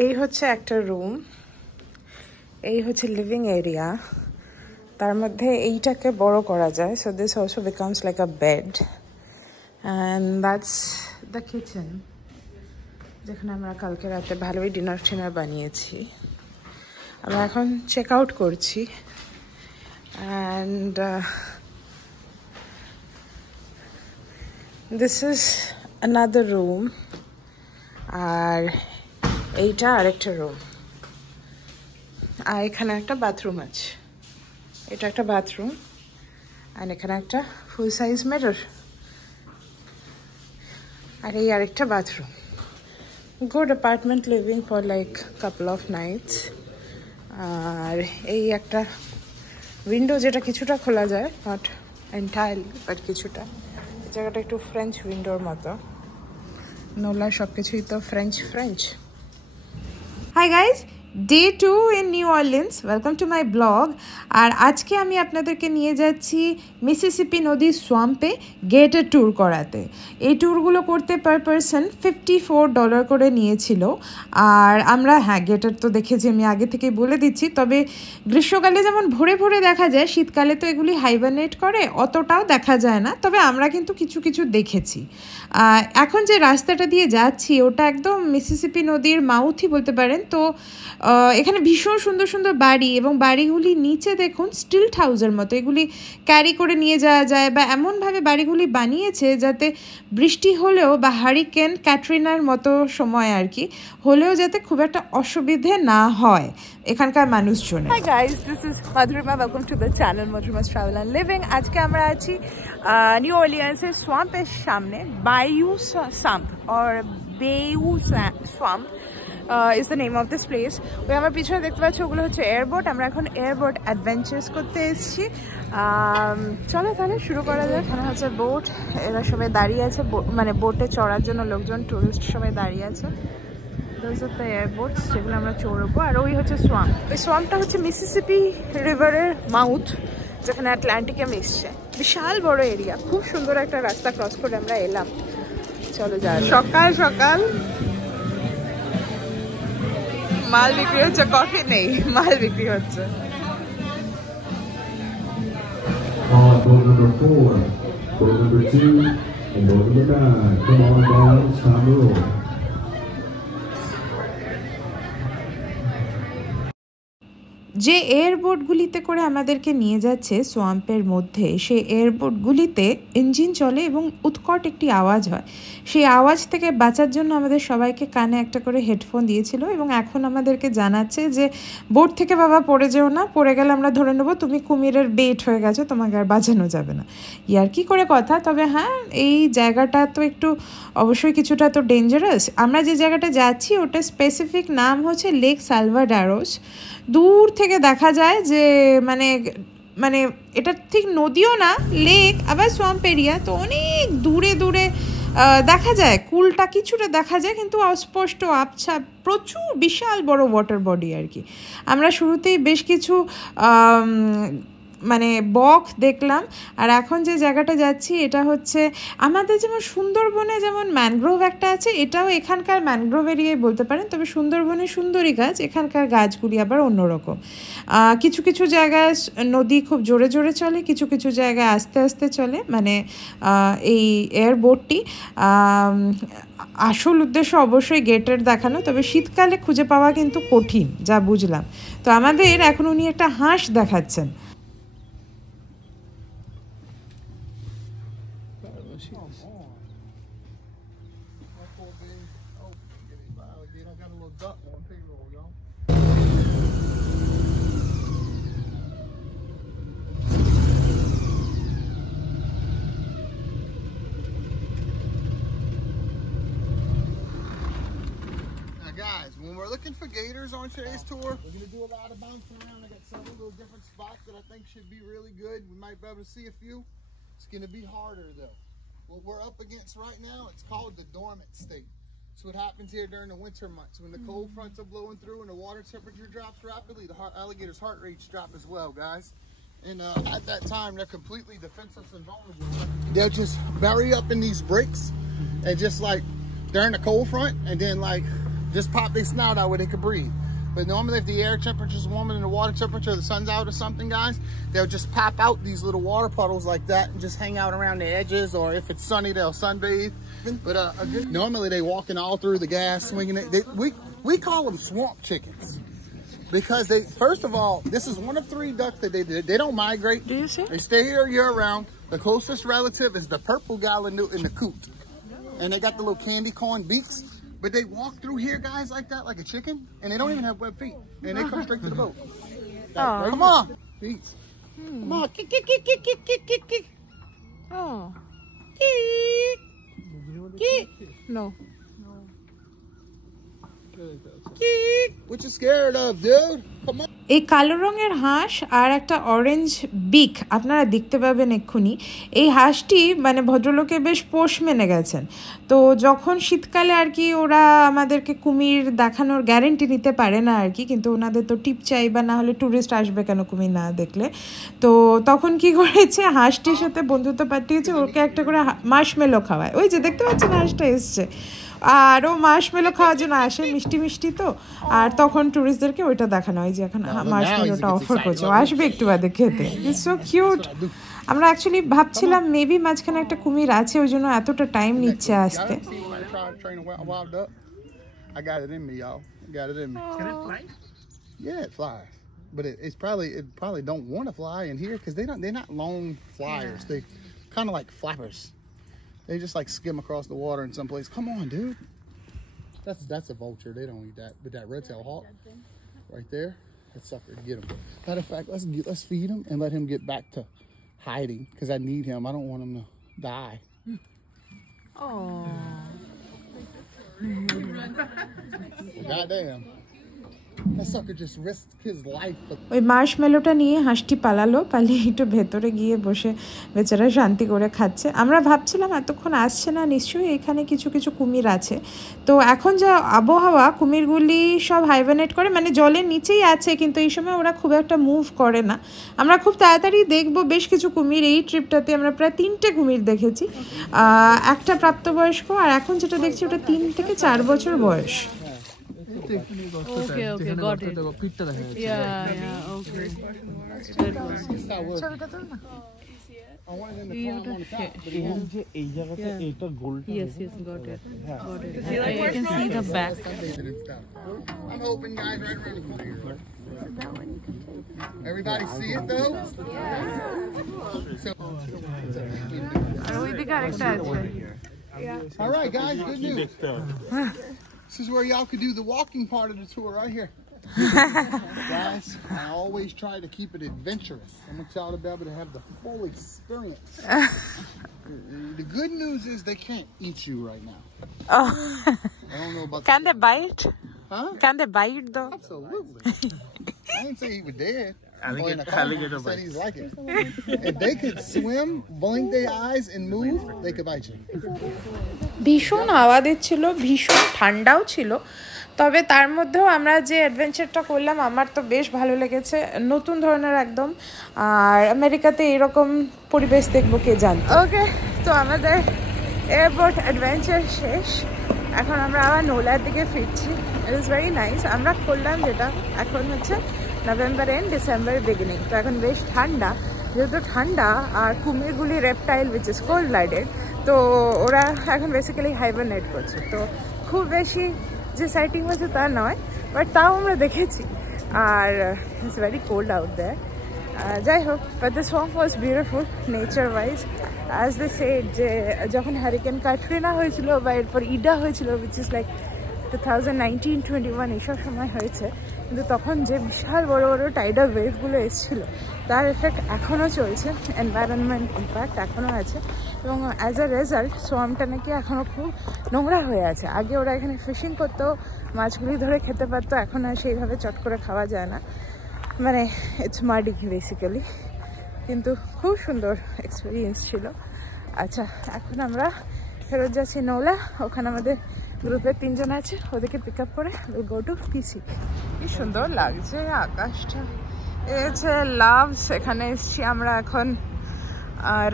এই হচ্ছে একটা রুম, এই হচ্ছে লিভিং এরিয়া, তার মধ্যে এইটাকে বড় করা যায়, so this also becomes like a bed and that's the kitchen, যেখানে আমরা কালকে রাতে ভালোই ডিনার বানিয়েছি। আমরা এখন চেক আউট করছি and this is another room আর এইটা আরেকটা রুম, আর এখানে একটা বাথরুম আছে, এটা একটা বাথরুম আর এখানে একটা ফুল সাইজ মিরর, আর এই আরেকটা bathroom. Good apartment living for like couple of nights. আর এই একটা উইন্ডো যেটা কিছুটা খোলা যায়, নট এন্টায়ারলি বাট কিছুটা। জায়গাটা একটু ফ্রেঞ্চ উইন্ডোর মতো, নোলা সব কিছুই তো French. Hi guys, day 2 in New Orleans, welcome to my blog. আর আজকে আমি আপনাদেরকে নিয়ে যাচ্ছি মিসিসিপি নদীর সোয়াম্পে গেটের ট্যুর করাতে। এই ট্যুরগুলো করতে পার পারসন $54 করে নিয়েছিল। আর আমরা গেটের তো দেখেছি, আমি আগে থেকেই বলে দিচ্ছি, তবে গ্রীষ্মকালে যেমন ভোরে ভোরে দেখা যায়, শীতকালে তো এগুলি হাইবারনেট করে, অতটাও দেখা যায় না, তবে আমরা কিন্তু কিছু দেখেছি। এখন যে রাস্তাটা দিয়ে যাচ্ছি ওটা একদম মিসিসিপি নদীর মাউথই বলতে পারেন। তো এখানে ভীষণ সুন্দর বাড়ি, এবং বাড়িগুলি নিচে দেখুন স্টিলড হাউসের মতো, এগুলি ক্যারি করে নিয়ে যাওয়া যায়, বা এমনভাবে বাড়িগুলি বানিয়েছে যাতে বৃষ্টি হলেও বা হারিকেন ক্যাটরিনার মতো সময় আর কি হলেও যাতে খুব একটা অসুবিধে না হয় এখানকার মানুষজনের। Hi guys, this is Madhurima, welcome to the channel Madhurima's travel and living. আজকে আমরা আছি নিউ অরলিয়ান্সের সোয়াম্পের সামনে, bayou swamp or bayou swamp is the name of this place. ওই আমার পিছনে দেখতে পাচ্ছি ওগুলো হচ্ছে এয়ারবোট। আমরা এখন এয়ারবোট অ্যাডভেঞ্চার্স করতে এসেছি। চলো তাহলে শুরু করা যায়। এখানে হচ্ছে বোট, এরা সবাই দাঁড়িয়ে আছে, মানে বোটে চড়ার জন্য লোকজন, টুরিস্ট সবাই দাঁড়িয়ে আছে। দোজ আর দ্য এয়ারবোটস যেগুলো আমরা চড়বো। আর ওই হচ্ছে সোয়াম্প। ওই সোয়াম্পটা হচ্ছে মিসিসিপি রিভারের মাউথ, যেখানে আটলান্টিকে মিশছে। বিশাল বড় এরিয়া, খুব সুন্দর একটা রাস্তা ক্রস করে আমরা এলাম। চলো যাই। সকাল সকাল মাল বিক্রি হচ্ছে, কফি নেই, মাল বিক্রি হচ্ছে। Boat number 4, boat number 2, and boat number 9. Come on down, it's time to roll. যে এয়ারবোটগুলিতে করে আমাদেরকে নিয়ে যাচ্ছে সোয়াম্পের মধ্যে, সেই এয়ারবোটগুলিতে ইঞ্জিন চলে এবং উৎকট একটি আওয়াজ হয়। সেই আওয়াজ থেকে বাঁচার জন্য আমাদের সবাইকে কানে একটা করে হেডফোন দিয়েছিল, এবং এখন আমাদেরকে জানাচ্ছে যে বোট থেকে বাবা পড়ে যেও না, পড়ে গেলে আমরা ধরে নেবো তুমি কুমিরের বেট হয়ে গেছো, তোমাকে আর বাঁচানো যাবে না। ইয়ার কি করে কথা। তবে হ্যাঁ, এই জায়গাটা তো একটু অবশ্যই কিছুটা তো ডেঞ্জারাস। আমরা যে জায়গাটা যাচ্ছি ওটা স্পেসিফিক নাম হচ্ছে লেক সালভাডোরস। দূর থেকে দেখা যায় যে মানে এটা ঠিক নদীও না, লেক, আবার সোয়াম্প এরিয়া, তো অনেক দূরে দেখা যায়, কুলটা কিছুটা দেখা যায়, কিন্তু অস্পষ্ট, আবছা, প্রচুর বিশাল বড় ওয়াটার বডি আর কি। আমরা শুরুতেই বেশ কিছু মানে বক দেখলাম। আর এখন যে জায়গাটা যাচ্ছি এটা হচ্ছে আমাদের যেমন সুন্দরবনে যেমন ম্যানগ্রোভ একটা আছে, এটাও এখানকার ম্যানগ্রোভ এরিয়ায় বলতে পারেন, তবে সুন্দরবনের সুন্দরী গাছ, এখানকার গাছগুলি আবার অন্যরকম। কিছু জায়গায় নদী খুব জোরে চলে, কিছু জায়গায় আস্তে চলে, মানে এই এয়ারবোটটি। আসল উদ্দেশ্য অবশ্যই গেটের দেখানো, তবে শীতকালে খুঁজে পাওয়া কিন্তু কঠিন, যা বুঝলাম। তো আমাদের এখন উনি একটা হাঁস দেখাচ্ছেন। Guys, when we're looking for gators on today's tour, we're going to do a lot of bouncing around. I got several little different spots that I think should be really good. We might be able to see a few. It's going to be harder though. What we're up against right now, it's called the dormant state. So what happens here during the winter months, when the cold fronts are blowing through and the water temperature drops rapidly, the alligator's heart rates drop as well, guys. And at that time, they're completely defenseless and vulnerable. They'll just bury up in these bricks and just like during the cold front, and then like just pop their snout out where they can breathe. But normally if the air temperature is warmer than the water temperature, the sun's out or something, guys, they'll just pop out these little water puddles like that and just hang out around the edges, or if it's sunny, they'll sunbathe. But normally they walking all through the gas, swinging it. We call them swamp chickens because they, first of all, this is one of 3 ducks that they don't migrate. Do you see? They stay here year round. The closest relative is the purple galanut and the coot. And they got the little candy corn beaks. But they walk through here, guys, like that, like a chicken, and they don't even have web feet. And they come straight to the boat. Right, come on. Feet. Come on. Kick, kick, kick, kick, kick, kick, kick, kick. Oh. Kick. Kick. No. Kick. What you scared of, dude? Come on. এই কালো রঙের হাঁস আর একটা orange বিক আপনারা দেখতে পাবেন এক্ষুনি। এই হাঁসটি মানে ভদ্রলোকে বেশ পোষ মেনে গেছেন। তো যখন শীতকালে আর কি ওরা আমাদেরকে কুমির দেখানোর গ্যারেন্টি নিতে পারে না আর কি, কিন্তু ওনাদের তো টিপ চাই, বা না হলে ট্যুরিস্ট আসবে কেন কুমির না দেখলে। তো তখন কি করেছে, হাঁসটির সাথে বন্ধুত্ব পাঠিয়েছে, ওকে একটা করে মার্শমেলো খাওয়ায়। ওই যে দেখতে পাচ্ছেন হাঁসটা এসছে, আর ও মার্শমেলো খাওয়ার জন্য আসে, মিষ্টি মিষ্টি তো। আর তখন ট্যুরিস্টদেরকে ওইটা দেখানো হয় যে এখন মার্শমেলোটা অফার করছে, ও আসবে একটু বাদে খেতে। It's so cute. আমরা অ্যাকচুয়ালি ভাবছিলাম মেবি মাঝখানে একটা কুমির আছে, ওই জন্য এতটা টাইম নিচ্ছে আসতে। I got it in me, y'all. I got it in me. Can it fly? Yeah, it flies. But it probably don't want to fly in here because they're not long flyers. Yeah. They kind of like flappers. They just like skim across the water in some place. Come on, dude. That's a vulture. They don't eat that. But that red-tailed hawk right there, that sucker, get him. Matter of fact, let's feed him and let him get back to hiding because I need him. I don't want him to die. Oh. Goddamn. That sucker just risked his life. ওই মার্শমেলোটা নিয়ে হাঁসটি পালিয়ে একটু ভেতরে গিয়ে বসে বেচারা শান্তি করে খাচ্ছে। আমরা ভাবছিলাম এতক্ষণ আসছে না, নিশ্চয়ই এখানে কিছু কিছু কুমির আছে। তো এখন যা আবহাওয়া, কুমিরগুলি সব হাইবারনেট করে, মানে জলের নিচেই আছে, কিন্তু এই সময় ওরা খুব একটা মুভ করে না। আমরা খুব তাড়াতাড়ি দেখব বেশ কিছু কুমির। এই ট্রিপটাতে আমরা প্রায় 3টে কুমির দেখেছি, একটা প্রাপ্তবয়স্ক, আর এখন যেটা দেখছি ওটা 3 থেকে 4 বছর বয়স। Okay, got it. Yeah, okay. That one. I wanted him to climb on the top, but he won't. Yes, got it. I can see the back. I'm hoping, guys, right around the corner. Everybody see it though? All right, guys, good news. This is where y'all could do the walking part of the tour right here. Guys, I always try to keep it adventurous. I want y'all to be able to have the full experience. The good news is they can't eat you right now. Oh. I don't know about Can they bite? Huh? Can they bite though? Absolutely. I didn't say he was dead. Alligator said he's like it. If they could swim, blink their eyes and move, they could bite you. ভীষণ হাওয়া দিচ্ছিল, ভীষণ ঠান্ডাও ছিল, তবে তার মধ্যেও আমরা যে অ্যাডভেঞ্চারটা করলাম আমার তো বেশ ভালো লেগেছে। নতুন ধরনের একদম, আর আমেরিকাতে এরকম পরিবেশ দেখবো কে জানতো। ওকে, তো আমাদের এয়ারবোট অ্যাডভেঞ্চার শেষ। এখন আমরা আবার নোলার দিকে ফিরছি। It is very nice. আমরা করলাম যেটা, এখন হচ্ছে নভেম্বর এন্ড ডিসেম্বর বিগিনিং। তো এখন বেশ ঠান্ডা, যেহেতু ঠান্ডা আর কুমিরগুলি reptile which is cold blooded, তো ওরা এখন বেসিক্যালি হাইবারনেট করছে। তো খুব বেশি যে সাইটিং হয়েছে তা নয়, বাট তাও আমরা দেখেছি। আর it's very cold out there. যাই হোক, but the swamp was beautiful nature wise. As the said, যে যখন হ্যারিকেন কাটরিনা হয়েছিল বা এরপর ইডা হয়েছিল, উইচ ইজ লাইক 2019-21 এইসব সময় হয়েছে, কিন্তু তখন যে বিশাল বড় বড় টাইডাল ওয়েভগুলো এসেছিলো তার এফেক্ট এখনও চলছে, এনভায়রনমেন্ট ইম্প্যাক্ট এখনও আছে, এবং অ্যাজ আ রেজাল্ট সোয়ামটা নাকি এখনও খুব নোংরা হয়ে আছে। আগে ওরা এখানে ফিশিং করতো, মাছগুলি ধরে খেতে পারতো, এখন আর সেইভাবে চট করে খাওয়া যায় না, মানে ইটস মাডি বেসিক্যালি। কিন্তু খুব সুন্দর এক্সপিরিয়েন্স ছিল। আচ্ছা, এখন আমরা ফেরত যাচ্ছি নৌলা। ওখানে আমাদের গ্রুপের 3 জন আছে, ওদেরকে পিক আপ করে উইল গো টু পিসি। কি সুন্দর লাগছে আকাশটা। এই হচ্ছে লাভস, এখানে এসছি আমরা এখন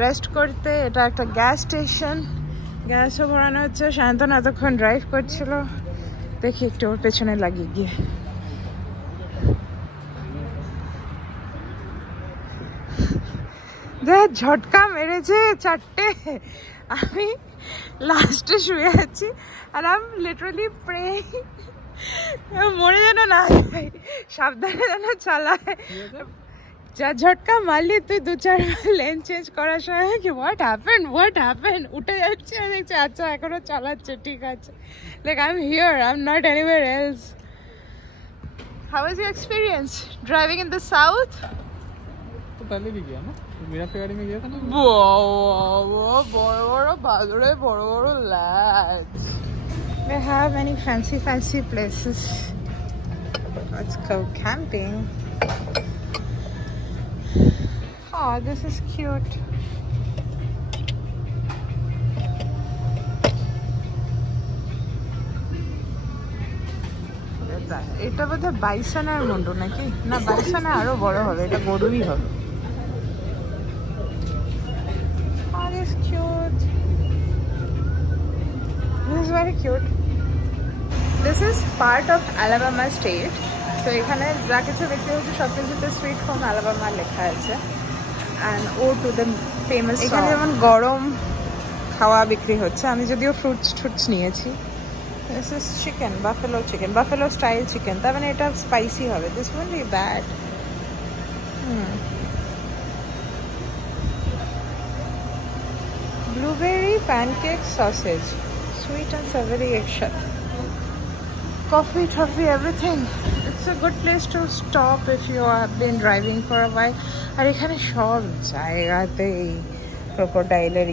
রেস্ট করতে। এটা একটা গ্যাস স্টেশন, গ্যাসও ভরানো হচ্ছে। শান্তন এতক্ষণ ড্রাইভ করছিল, দেখি একটু ওর পেছনে লাগিয়ে গিয়ে। দেখ ঝটকা মেরেছে 4টে, আমি লাস্টে শুয়ে আছি আর আই এম লিটারালি প্রেইং মরে যেন না যায়, সাবধানে যেন চালায়। যা ঝটকা মারলি তুই 2-4 লেন চেঞ্জ করার সময় কি হোয়াট হ্যাপেন উঠে যাচ্ছে, দেখছি আচ্ছা এখনো চালাচ্ছে, ঠিক আছে। Like I am here, I am not anywhere else. How was your experience driving in the south? तो पहले भी किया ना, मेरा फेरी में गया था ना। বড় বড় বাদরে, বড় বড় lads. They have many fancy places. Let's go camping. Oh, this is cute. এটা বোধহয় বাইসনের মুন্ডু নাকি? না, বাইসনে আরো বড় হবে, এটা গরুই হবে। Oh, this is cute. This is very cute. This is part of Alabama state. So এখানে যা কিছু বিক্রি হচ্ছে সব কিছুতে সুইট হোম আলাবামা লেখা আছে। And oh to the famous এখানে যেমন গরম খাওয়া বিক্রি হচ্ছে, আমি যদিও ফ্রুটস নিয়েছি। This is chicken, buffalo style chicken. তার মানে এটা স্পাইসি হবে। This won't be bad. Blueberry pancake sausage, sweet and savory একসাথে। Coffee, toffee, everything. It's a good place to stop if you have been driving for a while. আর এখানে সব জায়গাতেই ক্রোকোডাইলের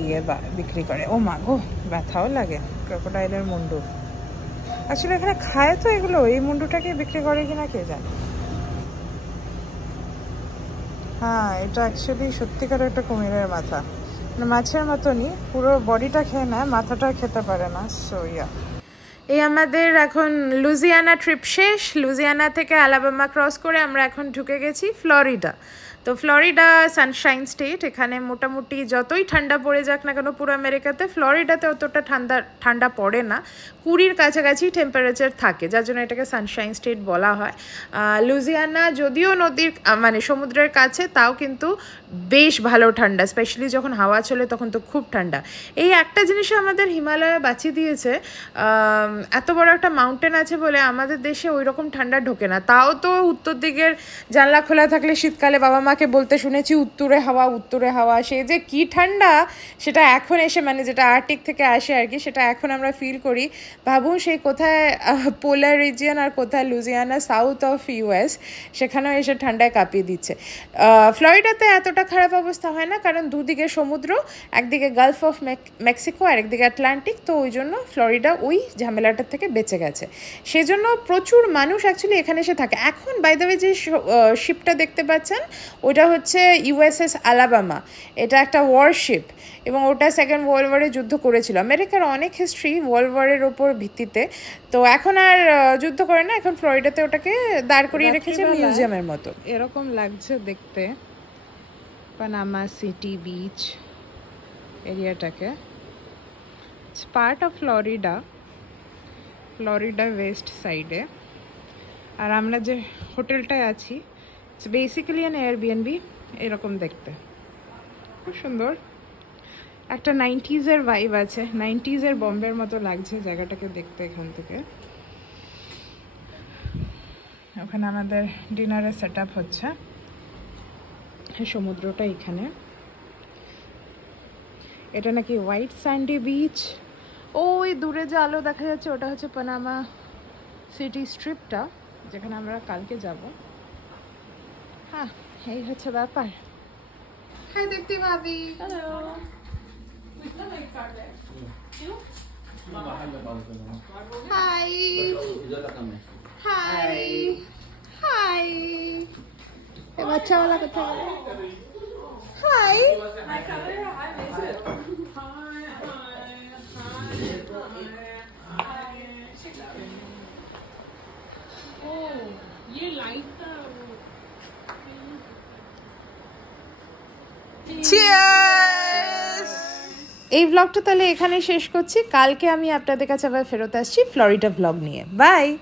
বিক্রি করে। ও মা গো, ব্যথাও লাগে ক্রোকোডাইলের মুন্ডু। আসলে এখানে খায় তো এগুলো, এই মুন্ডুটাকে বিক্রি করে কিনা কে জানে। হ্যাঁ, এটা অ্যাকচুয়ালি সত্যিকার একটা কুমিরের মাথা, মানে মাছের মতনই, পুরো বডিটা খেয়ে নেয়, মাথাটা খেতে পারে না। সো ইয়া, এই আমাদের এখন লুজিয়ানা ট্রিপ শেষ। লুজিয়ানা থেকে আলাবামা ক্রস করে আমরা এখন ঢুকে গেছি ফ্লোরিডা। তো ফ্লোরিডা সানশাইন স্টেট, এখানে মোটামুটি যতই ঠান্ডা পড়ে যাক না কেন পুরো আমেরিকাতে, ফ্লোরিডাতে অতটা ঠান্ডা পড়ে না, 20-র কাছাকাছি টেম্পারেচার থাকে, যার জন্য এটাকে সানশাইন স্টেট বলা হয়। লুজিয়ানা যদিও নদীর মানে সমুদ্রের কাছে, তাও কিন্তু বেশ ভালো ঠান্ডা, স্পেশালি যখন হাওয়া চলে তখন তো খুব ঠান্ডা। এই একটা জিনিস আমাদের হিমালয়ে বাঁচিয়ে দিয়েছে, এত বড় একটা মাউন্টেন আছে বলে আমাদের দেশে ওই রকম ঠান্ডা ঢোকে না। তাও তো উত্তর দিকের জানলা খোলা থাকলে শীতকালে বাবা মাকে বলতে শুনেছি উত্তরে হাওয়া, সে যে কি ঠান্ডা সেটা এখন এসে, মানে যেটা আর্কটিক থেকে আসে আর কি, সেটা এখন আমরা ফিল করি। ভাবুন সেই কোথায় পোলার রিজিয়ন আর কোথায় লুজিয়ানা, সাউথ অফ ইউএস, সেখানেও এসে ঠান্ডায় কাঁপিয়ে দিচ্ছে। ফ্লোরিডাতে এতটা খারাপ অবস্থা হয় না, কারণ দুদিকে সমুদ্র, একদিকে গালফ অফ মেক্সিকো আর একদিকে আটলান্টিক, তো ওই জন্য ফ্লোরিডা ওই ঝামেলাটার থেকে বেঁচে গেছে। সেজন্য প্রচুর মানুষ অ্যাকচুয়ালি এখানে এসে থাকে। এখন বাই দ্য ওয়ে যে শিপটা দেখতে পাচ্ছেন ওটা হচ্ছে ইউএসএস আলাবামা, এটা একটা ওয়ারশিপ এবং ওটা সেকেন্ড ওয়ার্ল্ড ওয়ারে যুদ্ধ করেছিল। আমেরিকার অনেক হিস্ট্রি ওয়ার্ল্ড ওয়ারের ওপর ভিত্তিতে, তো এখন আর যুদ্ধ করে না, এখন ফ্লোরিডাতে ওটাকে দাঁড় করিয়ে রেখেছে মিউজিয়ামের মতো। এরকম লাগছে দেখতে পানামা সিটি বিচ এরিয়াটাকে। It's part of Florida west সাইডে। আর আমরা যে হোটেলটায় আছি ইটস বেসিক্যালি অ্যান এয়ারবিএনবি, এরকম দেখতে খুব সুন্দর, একটা 90s-এর ভাইব আছে, 90s-এর বম্বের মতো লাগছে জায়গাটাকে দেখতে এখান থেকে। ওখানে আমাদের ডিনারের সেট আপ হচ্ছে, সমুদ্রটা এখানে, এটা নাকি হোয়াইট স্যান্ডি বিচ। ওই দূরে যে আলো দেখা যাচ্ছে ওটা হচ্ছে পানামা সিটি স্ট্রিপটা, যেখানে আমরা কালকে যাব। হ্যাঁ, এই হচ্ছে ব্যাপার। হাই দীপ্তি ভাবি। হ্যালো। হাই হাই হাই, এই বাচ্চাওয়ালা কোথায় গেল? হাই। ये लाइट का Cheers! 1, 2, 3. এই ব্লগটা তাহলে এখানে শেষ করছি। কালকে আমি আপনাদের কাছে আবার ফেরত আসছি ফ্লোরিডা ব্লগ নিয়ে। বাই।